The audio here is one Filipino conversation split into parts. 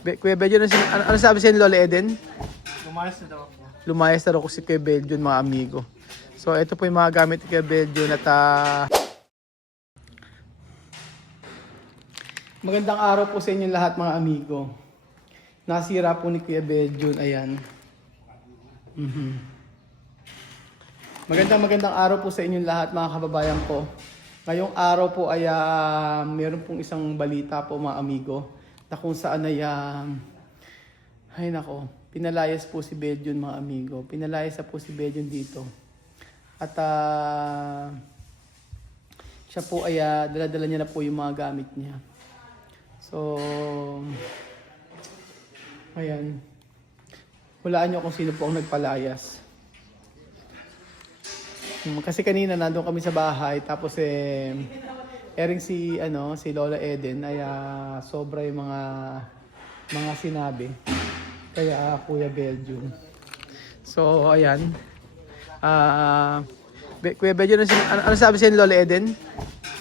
Kuya Beljon, ano sabi sa'yo ni Lola Eden? Lumayas na daw ako. Lumayas na raw ko si Kuya Beljon, mga amigo. So ito po yung mga gamit ni Kuya Beljon at magandang araw po sa inyo lahat, mga amigo. Nasira po ni Kuya Beljon, ayan. Magandang araw po sa inyong lahat, mga kababayan ko. Ngayong araw po ay meron pong isang balita po, mga amigo, na kung saan ay ay nako, pinalayas po si Beljon, mga amigo. Pinalayas na po si Beljon dito. At siya po ay dala-dala niya na po yung mga gamit niya. So ayan. Hulaan niyo kung sino po ang nagpalayas. Kasi kanina nandun kami sa bahay, tapos ering si Lola Eden ay sobra yung mga sinabi. Kaya Kuya Beljon. So ayan. Kuya Beljon, ano sabi sa'yo ni Lola Eden?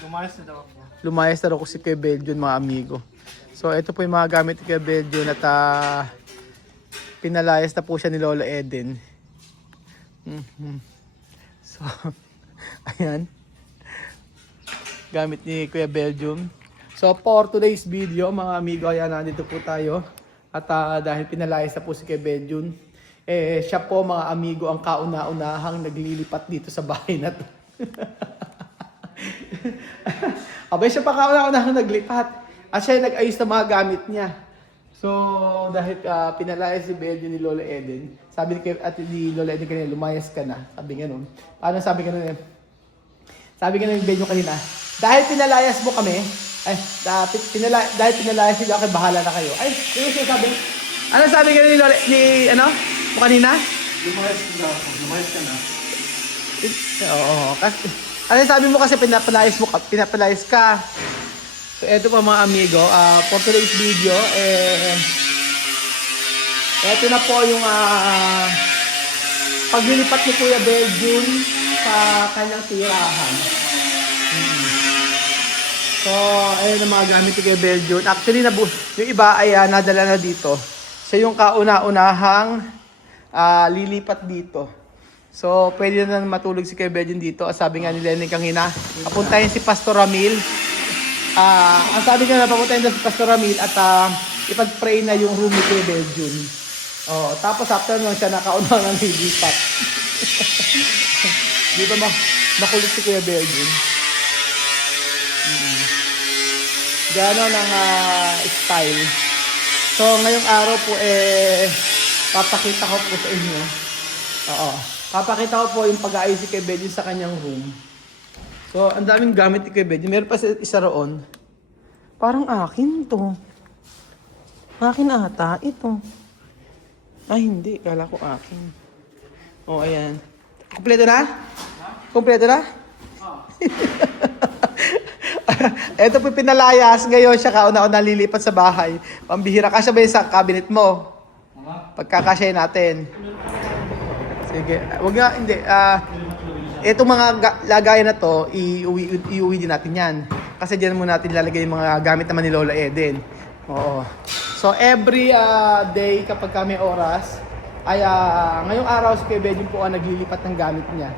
Lumayas na daw ako. Lumayas na raw ko si Kuya Beljon, mga amigo. So ito po yung mga gamit ni Kuya Beljon at pinalayas na po siya ni Lola Eden. So, ayan. Gamit ni Kuya Beljon. So, for today's video, mga amigo, ayan, nandito po tayo. At dahil pinalayas na po si Kuya Beljon, siya po, mga amigo, ang kauna-unahang naglilipat dito sa bahay na to. Abay, siya pa kauna-unahang naglipat. At siya nag-ayos ng mga gamit niya. So, dahil pinalayas si Beljon ni Lola Eden, sabi ni Lola Eden kanina, lumayas ka na. Sabi nga nun. Paano sabi ka nun? Sabi nga nun ni Beljon kanina, dahil pinalayas mo kami, dahil pinalayas sila, okay, bahala na kayo. Ay, yun yung sabi. Ano sabi ka ni Lola, mo kanina? Lumayas na daw ako. Lumayas ka na. Oo. Ano sabi mo kasi pinapalayas ka. So, eto pa, mga amigo, for today's video, eto na po yung paglilipat ni Kuya Beljon sa kanyang tirahan. So, ayun ang mga gamit ni Kuya Beljon. Actually, yung iba ay nadala na dito. Siya yung kauna-unahang lilipat dito. So, pwede na matulog si Kuya Beljon dito. Sabi nga ni Lenny kanina, papuntahin si Pastor Ramil. Ang sabi nga na papuntahin na si Pastor Ramil at ipag-pray na yung room ni Kuya Beljon. Tapos after nun siya nakauna ng lilipat. Di ba makulit si Kuya Beljon? Gano'n ang style. So ngayong araw po papakita ko po sa inyo. Papakita ko po yung pag-aayos si Kuya Beljon sa kanyang room. So, ang daming gamit ni Kuya Beljon. Meron pa isa roon. Parang akin to. Akin ata. Ito. Ay, hindi. Kala ko akin. Ayan. Kompleto na? Kompleto na? Ito po pinalayas. Ngayon siya kauna-una lilipat sa bahay. Pambihira. Kasya ba yun sa cabinet mo? Pagkakasyahin natin. Sige. Wag nga, hindi. Itong mga lagayan na to, iuwi din natin yan. Kasi dyan muna natin lalagay yung mga gamit naman ni Lola Eden. Oo. So every day kapag kami oras, ay ngayong araw si Kuya Beljon po ang naglilipat ng gamit niya.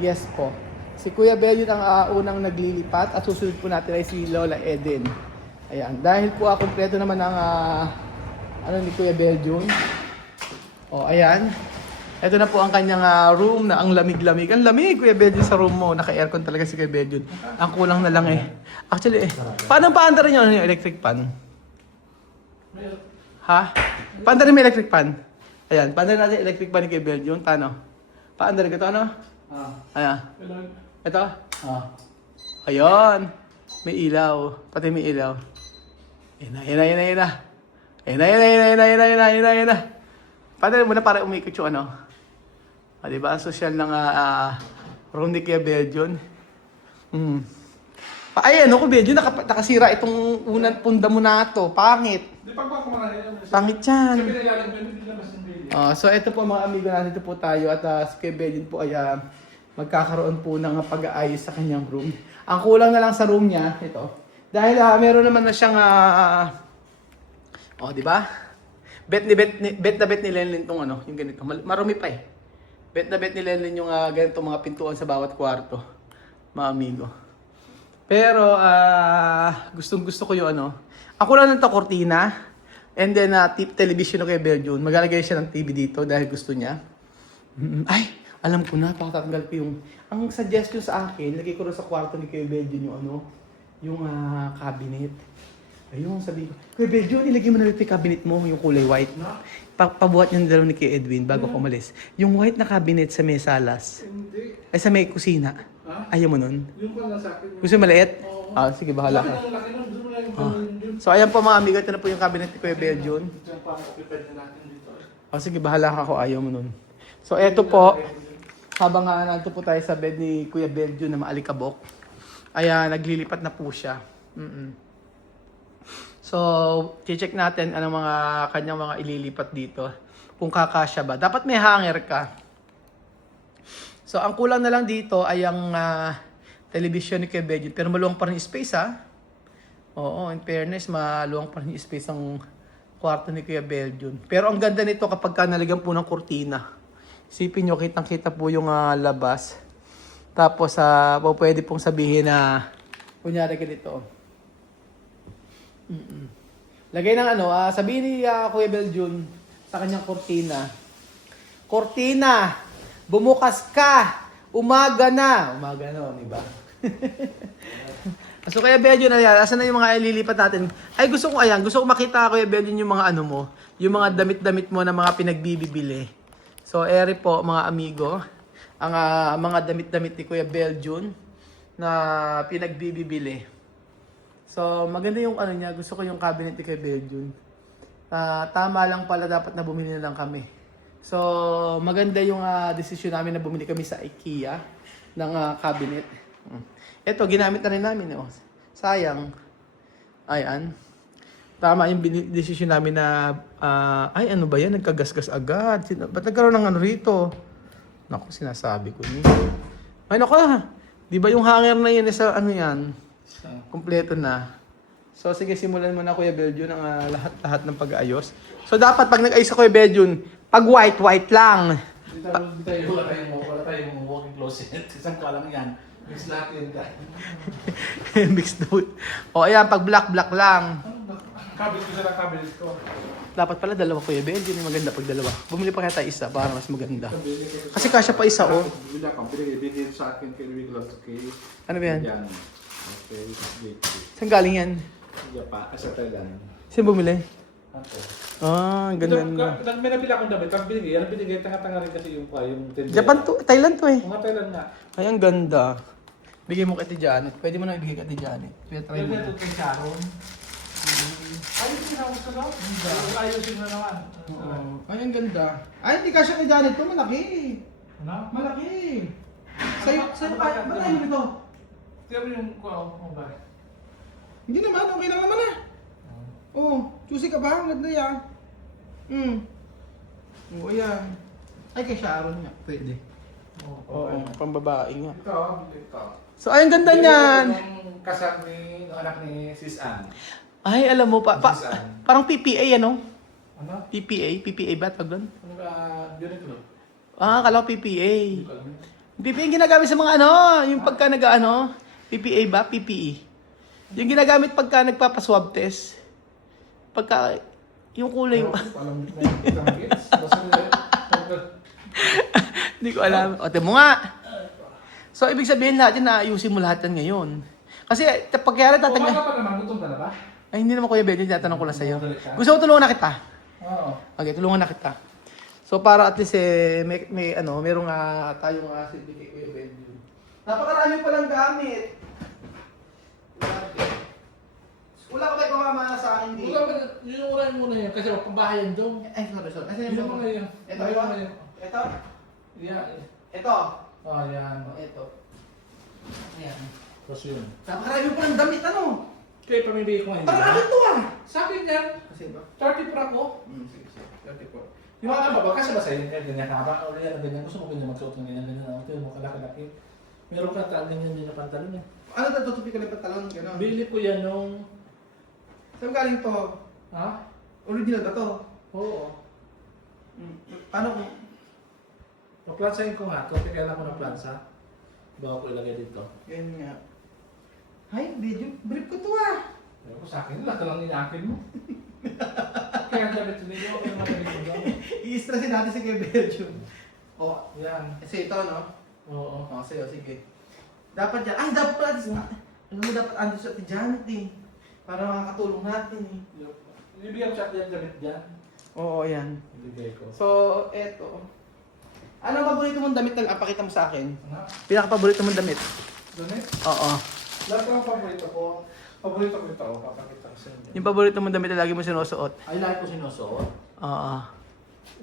Yes po. Si Kuya Beljon ang unang naglilipat at susunod po natin ay si Lola Eden. Ayan. Dahil po kumpleto naman ang ni Kuya Beljon. Ayan. Ito na po ang kanyang room na ang lamig-lamig. Ang lamig, Kuya Beljon, sa room mo. Naka-aircon talaga si Kuya Beljon. Ang kulang na lang Actually paano paandarin nyo yung electric pan? Ha? Paandarin mo electric pan? Ayan, paandarin natin electric pan ni Kuya Beljon. Paano? Paandarin ko ito, ano? Ayan. Ito? Ayun. May ilaw. Pati may ilaw. Ayan na. Paandarin mo na para umikot yung diba? Social ng room ni Kuya Beljon. Ay, Kuya Beljon, nakasira itong unang punda mo na ito. Pangit. Pangit yan. So, ito po mga amigo, nandito po tayo at si Kuya Beljon po ay magkakaroon po ng pag-aayos sa kanyang room. Ang kulang na lang sa room niya, ito. Dahil meron naman na siyang O, di ba? Bet ni Lenlen tong ano, yung ganito. Marumi pa eh. Bet ni Lenlen yung ganito mga pintuan sa bawat kwarto. Mga amigo. Pero, gustong gusto ko yung ano. Ako lang ng kortina. And then, television na kay Belgium. Maglalagay siya ng TV dito dahil gusto niya. Ay, alam ko na, patatanggal ko yung... Ang suggestion sa akin, lagay ko rin sa kwarto ni Kuya Belgium yung ano, yung cabinet. Ayun, sabi ko, Kuya Belgium, nilagay mo na rin yung cabinet mo, yung kulay white. Pabuhat yung dalaw ni Kuya Edwin bago ko umalis. Yung white na cabinet sa may salas. Hindi. Ay, sa may kusina. Ha? Ayaw mo nun? Yung pala sa akin. Gusto mo maliit? Oo. Sige, bahala ka. Ang laki nun, doon mo lang yung yun. So, ayan po mga amigo, ito na po yung cabinet ni Kuya Belgium. Diyan pa, occupied na natin dito. Sige, bahala ka kung ayaw mo nun. So, eto po, habang nandito po tayo sa bed ni Kuya Belgium na maalikabok, ay naglilipat na po siya. So, check natin anong mga kanyang mga ililipat dito. Kung kakasya ba. Dapat may hanger ka. So, ang kulang na lang dito ay ang television ni Kuya Belgium. Pero maluwang pa rin yung space, ha? Oo, in fairness, maluwang pa rin yung space ang kwarto ni Kuya Belgium. Pero ang ganda nito kapag nalagyan po ng kurtina. Isipin nyo, kitang-kita po yung labas. Tapos, pwede pong sabihin na, kunyari ganito. Lagay ng ano, sabihin ni Kuya Belgium sa kanyang kurtina. Kurtina, bumukas ka, umaga na. Umaga na, di ba? So Kuya Belgium, asan na yung mga ililipat natin? Ay, gusto ko makita Kuya Belgium yung mga ano mo, yung mga damit-damit mo na mga pinagbibili. So, ere po mga amigo, ang mga damit-damit ni Kuya Belgium na pinagbibili. So, maganda yung ano niya, gusto ko yung cabinet ni Kuya Belgium. Tama lang pala, dapat na bumili na lang kami. So, maganda yung decision namin na bumili kami sa IKEA ng cabinet. Ito, ginamit na rin namin. Oh. Sayang. Ayan. Tama yung decision namin na, ay ano ba yan, nagkagasgas agad. Ba't nagkaroon ng ano rito? Naku, sinasabi ko niyo. Ay naku, di ba yung hanger na yun, sa ano yan? Kompleto na. So sige, simulan mo na Kuya Belgium ang lahat-lahat ng pag-aayos. So dapat pag nag-ayos sa Kuya Belgium, pag white lang. Wala tayong walking closet. Isang ka lang yan. Mix lahat yun tayo. Mixed food. O ayan, pag black lang. Cabinet ko sila, cabinet ko. Dapat pala dalawa Kuya Belgium, yung maganda pag dalawa. Bumili pa kaya tayo isa para mas maganda. Kasi kasya pa isa, oh. Bila kang binigay sa akin kay Louis Gloves, okay? Ano ba yan? Yan. Okay, wait. Saan galing yan? Japan, sa Thailand. Saan bumili? Ako. Ganda. May nabili akong damit. Ang binigay, yan ang binigay. Tanga-tanga rin kasi yung tindera. Japan to, Thailand to eh. Mga Thailand nga. Ay, ang ganda. Bigay mo kay Ate Janet. Pwede mo na ibigay kay Ate Janet. Kaya try Pwede mo. ito kay Sharon. Ayusin ako sa loob. Ayusin na naman. Ay, ang ganda. Ay, hindi kasya kay Janet to. Malaki. Ano? Malaki. Sa'yo kaya. Ba't tayo nito? Tiyan mo yung kung ba? Hindi naman. Okay lang naman ah. Oh, choosy ka ba? Ang ganda yan. Oo, ayan. Ay, kay Sharon nga. Pwede. Oo, pambabae nga. Ito. So, ay, ang ganda niyan. Yung kasal ni anak ni Sis Ann. Ay, alam mo pa. Parang PPA, ano? Ano? PPA ba? Tawag doon? Ano ba? Uniqlo. Kala ko PPA. PPA yung ginagamit sa mga ano, yung pagka nag-ano, PPA ba? PPE. Yung ginagamit pagka nagpapaswab test. Pagka, yung kulay mo. Hindi ko alam. O, mo nga. So, ibig sabihin lahat yun, naayusin mo lahat yan ngayon. Kasi, pagkayari tatanggal. Umaga pa naman, gutom ka na ba? Ay, hindi naman Kuya Benny, tinatanong ko lang sa'yo. Gusto mo tulungan na kita? Oo. Okay, tulungan na kita. So, para at least, merong tayong silbi kay Kuya Benny. Napakarami palang gamit. Grabe. Wala ka ba ipamamana sa akin dito? Yung uray muna yun, kasi pambahayan doon. Ay, sorry. Yun muna yun. Ito, Yun ito? muna yun. Ito? Yeah. Ito? Oh, yan. Ito. Ayan. Tapos yun. Napakarami palang damit, ano? Kaya pamibigay ko ngayon. Parang akin to ah! Sa akin yan. Kasi ba? 30 pra ko. Sige, sige. 34. Yung mga baba, kasi ba sa'yo, ganyan ka ba? O yan, ganyan. Gusto mo ganyan magsuot ng ganyan. Ito mo kalaki-laki. Meron ka ganyan din na pantalon eh. Ano ito? Tutupi ka na pantalon? Gano'n? Bili ko yan nung... Saan galing to? Ha? Original ba to? Oo. Paano kung... Naplansahin ko nga. Kasi kailangan ko ng plansa. Bago ko ilagay dito. Yan nga. Ay, video. Brief ko to ah. Pero ko sa akin, lahat lang ninakin mo. Kaya dapat sinigyo ako yung mga ganito lang. I-stressin natin si Kuya Belgium. O, Yan. kasi ito, no? Oo. O, sa'yo, sige. Dapat yan. Ay, dapat pala. Alam mo, dapat ando sa Ate Janet eh. Para makakatulong natin eh. Ibigyan ko siya yan damit dyan. Oo, yan. Ibigay ko. So, eto. Ano ang paborito mong damit na pakita mo sa akin? Ano? Pinaka-paborito mong damit? Damit? Oo. Lahat ng paborito ko. Paborito ko ito. Papakita ko sa inyo. Yung paborito mong damit na lagi mo sinusuot? Ay, lahat ko sinusuot. Oo.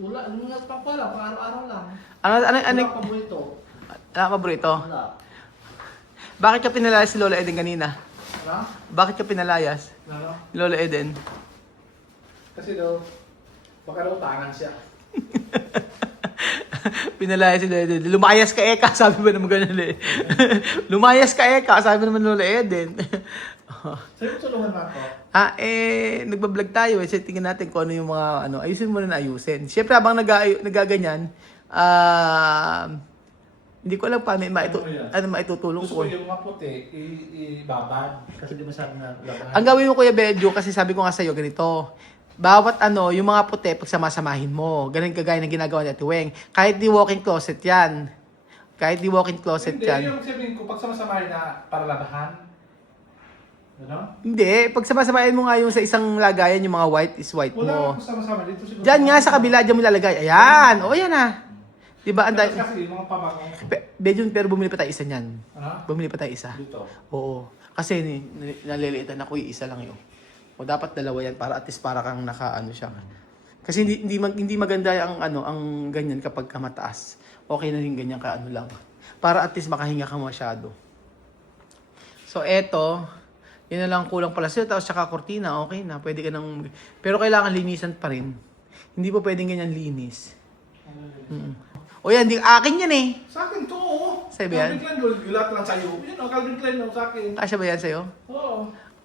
Wala. Ano nga pang pala? Pang araw-araw lang. Ano Wala paborito. paborito? Wala. Bakit ka pinalayas si Lola Eden kanina? Ano? Bakit ka pinalayas? Ano? Si Lola Eden? Kasi daw, baka daw tangan siya. Pinalayas si Lola Eden. Lumayas ka Eka, sabi ba naman ganun eh. Lumayas ka Eka, sabi naman Lola Eden. Sa'yo tulungan mo ako. Nagbablog tayo eh. So, tingnan natin kung ano yung mga, ayusin mo na ayusin. Siyempre, habang nagaganyan, hindi ko alam paano maitutulong Gusto ko. ko yung mga puti, ibabad. Kasi di masabi na labahan. Ang gawin mo Kuya Bedjo, kasi sabi ko nga sa'yo, ganito. Bawat yung mga puti, pagsamasamahin mo. Ganun kagaya ng ginagawa ni Ate Weng. Kahit di walk-in closet yan. Kahit di walk-in closet Hindi, yan. yung sabihin ko, pag samasamahin na para labahan. Ano? Hindi, pagsamasamahin mo nga yung sa isang lagayan, yung mga white is white Wala mo. akong sama-sama dito. Siguro Diyan nga sa kabila, diyan mo ilalagay. Ayan! O, yan ah. Diba, ang Kasi yung mga pamako. Bedjo, pero bumili pa tayo isa niyan. Ano? Bumili pa tayo isa. Dito. Oo. Kasi naliliitan ako yung isa lang yun. O dapat dalawa yan para at least para kang siya. Kasi hindi maganda ang ganyan kapag ka mataas. Okay na rin ganyan ka lang. Para at least makahinga ka masyado. So eto, yun na lang kulang pala sa'yo. Tapos saka kortina, okay na. Pwede ka nang... Pero kailangan linisan pa rin. Hindi pa pwedeng ganyan linis. O yan, akin yan eh. Sa akin to, oh. Sa'yo ba yan? Calvin Klein, gulat lang sa'yo. Yun, Calvin Klein lang sa akin. Kasya ba yan sa'yo? Oo.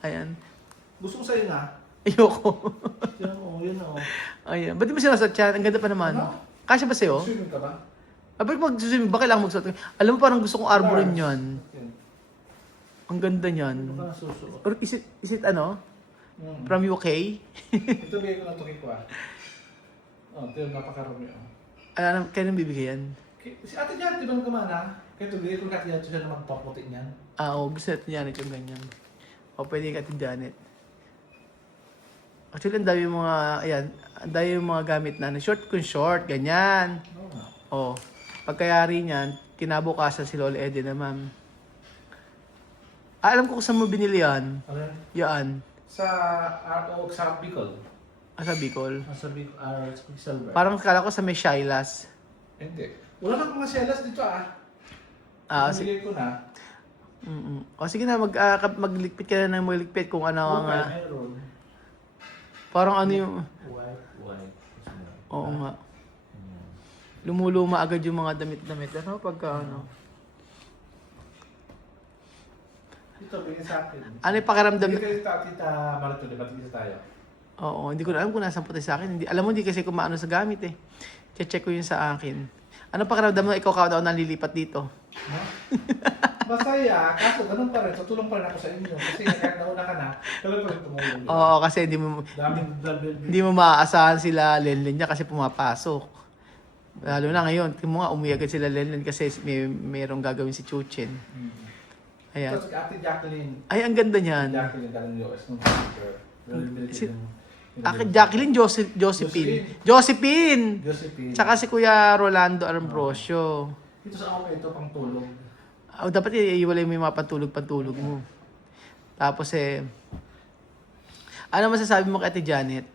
Ayan. Gusto ko sa'yo na. Ayoko. Yun o. Ayan. Ba't di mo sinasot yan? Ang ganda pa naman. Ano? Kasya ba sa'yo? Swimming ka ba? Abay, mag-swimming ba kailangan magsuot? Alam mo, parang gusto kong arborin yan. Yun. Ang ganda niyan. Ano ka na susuot? Or is it Mm. from UK? Ito bigay ko ng tuki ko ah. Oh, ito yung napakarami oh. Kailan bibigay yan? Si Ate Janet, di ba nagkamana? Kaya ito bigay ko kay Ate Janet siya na magpaputi niyan. Oo, gusto natin Janet yung ganyan. O, pwede ka Janet. Actually, ang dami yung mga, ayan, ang dami yung mga gamit na, short kung short, ganyan. Oo nga. O, pagkayari niyan, kinabukasan si Lola Eden na ma'am. Alam ko kung saan mo binili yan. Ano yan? Yan. Sa Bicol. Sa Bicol. Sa Bicol, Silver. Parang kala ko sa may Shailas. Hindi. Wala nang mga selas dito ah. Bigay ko na. O sige na, magligpit ka na ng magligpit kung ano ang... Okay, meron. parang ano yung... White. Oo nga. Lumuluma agad yung mga damit-damit. Ano pagka ano? Ito, bigay sa akin. Ano yung pakiramdam? Bigay kayo Tita Marito, di ba? Tigisa tayo. Oo, hindi ko na alam kung nasaan puti sa akin. Alam mo, hindi kasi kumaano sa gamit eh. Check ko yun sa akin. Ano pakiramdam mo ikaw daw nalilipat dito? No? Masaya, kaso ganun pa rin. Tutulong pa rin ako sa inyo. Kasi kahit nauna ka na, kailan pa rin tumulong. Oo, kasi hindi mo maaasahan sila Lenlen niya kasi pumapasok. Lalo na ngayon, tingnan mo nga, umuwi agad sila Lenlen kasi mayroong gagawin si Chuchen. Ayan. Ito si Ate Jacqueline. Ay, ang ganda niyan. Jacqueline galing US nung computer. Jacqueline Josephine. Josephine. Tsaka si Kuya Rolando Ambrosio. Dito sa ako ito pang tulog. Dapat iiwalay mo yung mga pantulog mo. Tapos ano masasabi mo kay Ate Janet?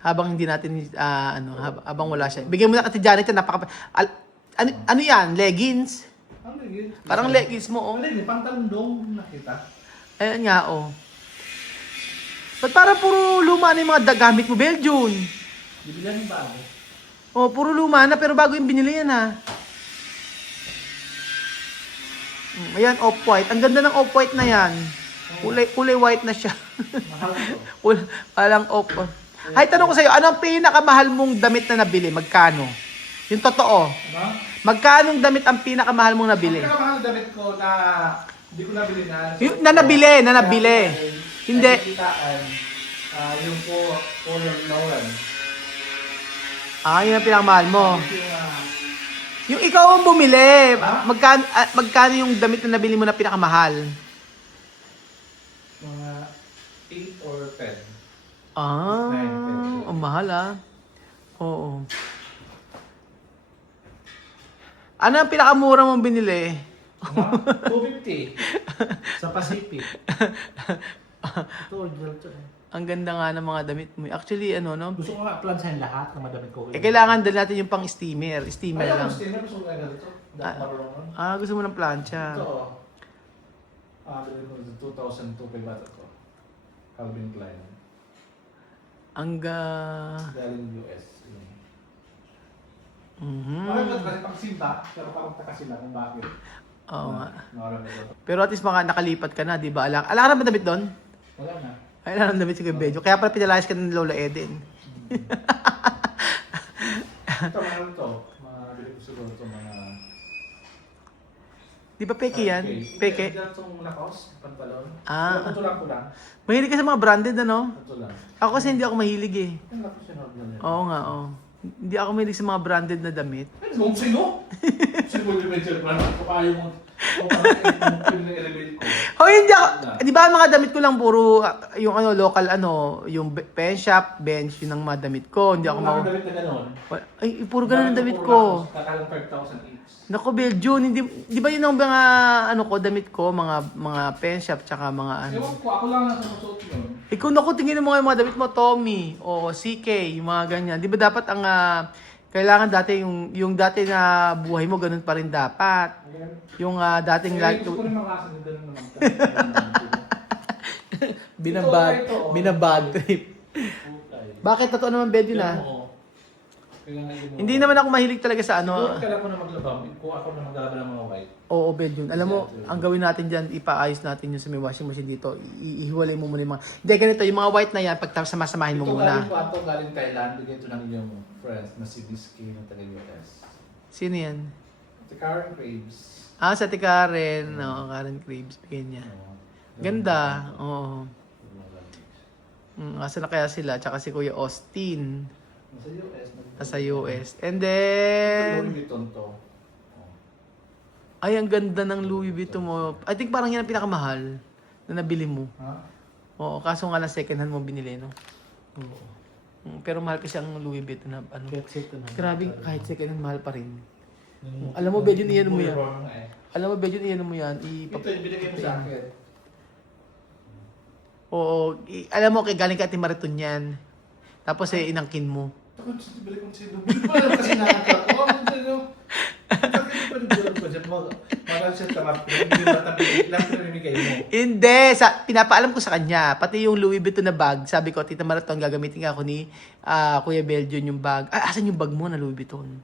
Habang hindi natin, habang wala siya. Bigyan mo na kay Ate Janet yan, ano yan? Leggings? Ano yun? Parang leggings mo, oh. Ano yun? Pantalon dong nakita. Ayan nga, oh. Ba't parang puro luma na yung mga gamit mo, Belgium? Bibilan yung bago. Oh, puro luma na, pero bago yung binili yan, ha. Ayan, off-white. Ang ganda ng off-white na yan. Kulay white na siya. Mahal ito. Parang off. Ay, tanong ko sa'yo, ano ang pinakamahal mong damit na nabili? Magkano? Yung totoo. Ano? Magkano damit ang pinakamahal mong nabili? Ang pinakamahal na damit ko na hindi ko nabili na. Yung na nabili. Hindi. Yung po Lauren. Ah, yun ang pinakamahal mo. Yung Yung ikaw ang bumili, Ha? magkano yung damit na nabili mo na pinakamahal? mga 8 or 10. Ah, Nine, 10. ang mahal ah. Oo. Ano ang pinakamura mong binili? Ano? 250 sa Pacific. Ito, original to eh. Ang ganda nga ng mga damit mo. Actually, ano, no? Gusto ko nga plansahin lahat ng madamit ko. Kailangan din natin yung pang steamer. Steamer Ayaw lang. ko steamer, gusto ko nga ganito. Hindi ako marunong nun. Gusto mo ng plancha. Ito, bilhin ko sa 2002 pa bata ko. Calvin Klein. Galing US. Marami kasi pang simba, pero parang taka sila kung bakit. Oo nga. Marami ko. Pero at least nakalipat ka na, di ba? Alam ka na ba damit doon? Wala na. Ay, alam damit si Kuya Bejo. Kaya pala pinalayas ka ng Lola Eden. Ito, mahal to. Bili ko siguro ito mga... Di ba peke yan? Peke? Hindi itong nakaos, pantalon. Ah. Ito lang ko lang. Mahilig ka sa mga branded, ano? Ito lang. Ako kasi hindi ako mahilig eh. Yan lang ko sinod na yan. Oo nga, oo. Hindi ako mahilig sa mga branded na damit. Ay, kung sino? Sino yung medyo parang kung ayaw mo. O parang yung elevate ko. Oh, hindi ako. Di ba ang mga damit ko lang puro yung ano local ano, yung pen shop, bench, yun ang mga damit ko. Hindi ako Mga damit na gano'n. Ay, puro ganun ang damit ko. Kakalang 5,000 each. Nako, Belgium, hindi di ba yun ang mga ano ko damit ko, mga pen shop tsaka mga ano. Ewan ko, ako lang ang sumusuot yun. Ikaw naku, tingin mo nga yung mga damit mo, Tommy o CK, yung mga ganyan. Di ba dapat ang kailangan dati yung dati na buhay mo ganun pa rin dapat. Yung dating light Ito ko rin makasa na gano'n naman. binabag trip. Bakit totoo naman Belgium na? Hindi naman ako mahilig talaga sa ano. Siguro kailangan ko na maglaba. Kung ako na maglaba ng mga white. Oo, Belgium. Alam mo, ang gawin natin dyan, ipaayos natin yung sa may washing machine dito. Ihiwalay mo muna yung mga... Hindi, ganito, yung mga white na yan, pag samasamahin mo Ito muna. galing ko ato, galing Thailand. Bigay ito ng inyong friends na si Bisky na taga-US. Sino yan? Si Karen Graves. Sa Ate Karen. Oo, Karen Krabs. Bigyan niya. Ganda. Oo. Asa na kaya sila? Tsaka si Kuya Austin. Nasa US. Nasa US. And Louis then... Vuitton to. Ay, ang ganda ng Louis Vuitton mo. I think parang yan ang pinakamahal na nabili mo. Ha? Oo, kaso nga lang second hand mo binili, no? Oo. Pero mahal kasi ang Louis Vuitton na ano. Grabe, kahit second hand, mahal pa rin. Alam mo, Belgium, iyan mo yan. Alam mo, Belgium, iyan mo yan. Ito yung binigay mo sa akin. Oo, alam mo, kay galing ka Ate Mariton yan. Tapos inangkin mo. Ako, bili kong sino. Hindi ko alam kasi nakakak ko. Ano? Mahal siya tamat ko. Hindi matabi. Lang pinamimigay mo. Hindi, pinapaalam ko sa kanya. Pati yung Louis Vuitton na bag. Sabi ko, Tita Mariton, gagamitin ako ni Kuya Belgium yung bag. Asan yung bag mo na Louis Vuitton?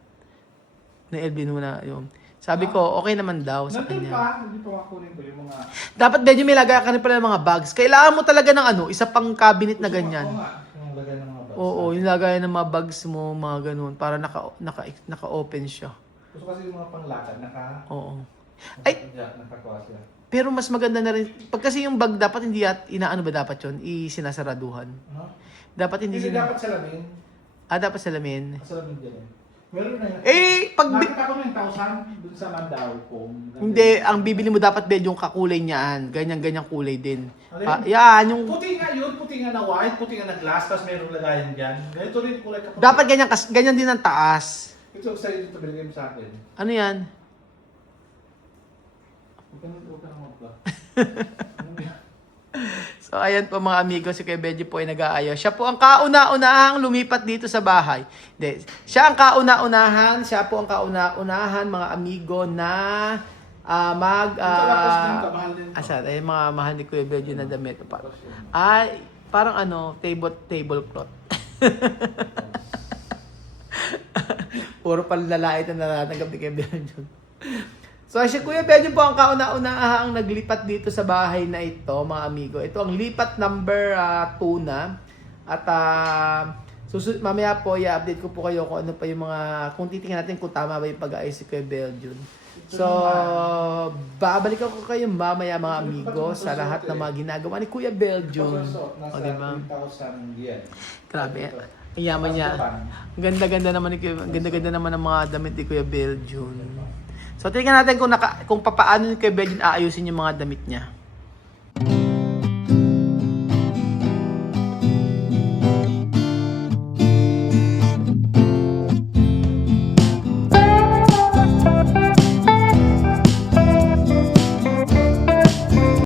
Na LV mo na yun. Sabi ko, okay naman daw sa Nandun kanya. pa. Hindi pa makunin ko yung mga... Dapat Belgium may lagay ka rin pala ng mga bags. Kailangan mo talaga ng ano, isa pang cabinet na ganyan. Ako nga. Yung lagay ng mga bags. Oo, yung lagay ng mga bags mo, mga ganun, para naka-open siya. Gusto kasi yung mga panglakad. Oo. Ay! Nakakuha siya. Pero mas maganda na rin, pag kasi yung bag dapat hindi inaano ba dapat yun? Isinasaraduhan. Ano? Dapat hindi Hindi dapat salamin. dapat salamin. Salamin din. Meron na yun. Pag... Nakita ko na yung 1,000 dun sa Mandaw ko. Hindi, ang bibili mo dapat bed yung kakulay niyaan. Ganyan-ganyan kulay din. Alin? Yan, yung... Puti nga yun, puti nga na white, puti nga na glass, tapos merong lagayan dyan. Ganito rin kulay kapag... Dapat ganyan din ang taas. Ito sa'yo dito, binigay mo sa akin. Ano yan? Huwag ka na magba. So ayan po mga amigo, si Kuya Benji po ay nag-aayos. Siya po ang kauna-unahang lumipat dito sa bahay. Hindi, siya ang kauna-unahan mga amigo na asan, ay mga mahal ni Kuya Benji na damit pa. Ay, parang ano, tablecloth. Puro panlalait na naratanggap ni Kuya Benji. So, si Kuya Benjo po ang kauna-unahang naglipat dito sa bahay na ito, mga amigo. Ito ang lipat number 2 na. At mamaya po, i-update ko po kayo kung ano pa yung mga, kung titingnan natin kung tama ba yung pag-aayos si Kuya Belgium. So, babalikan ko kayo mamaya mga amigo sa lahat ng mga ginagawa ni Kuya Belgium. O, diba? Grabe. Ang yaman niya. Ang ganda-ganda naman ng mga damit ni Kuya Belgium. So, tingnan natin kung papaano ni Kuya Belgium aayusin yung mga damit niya.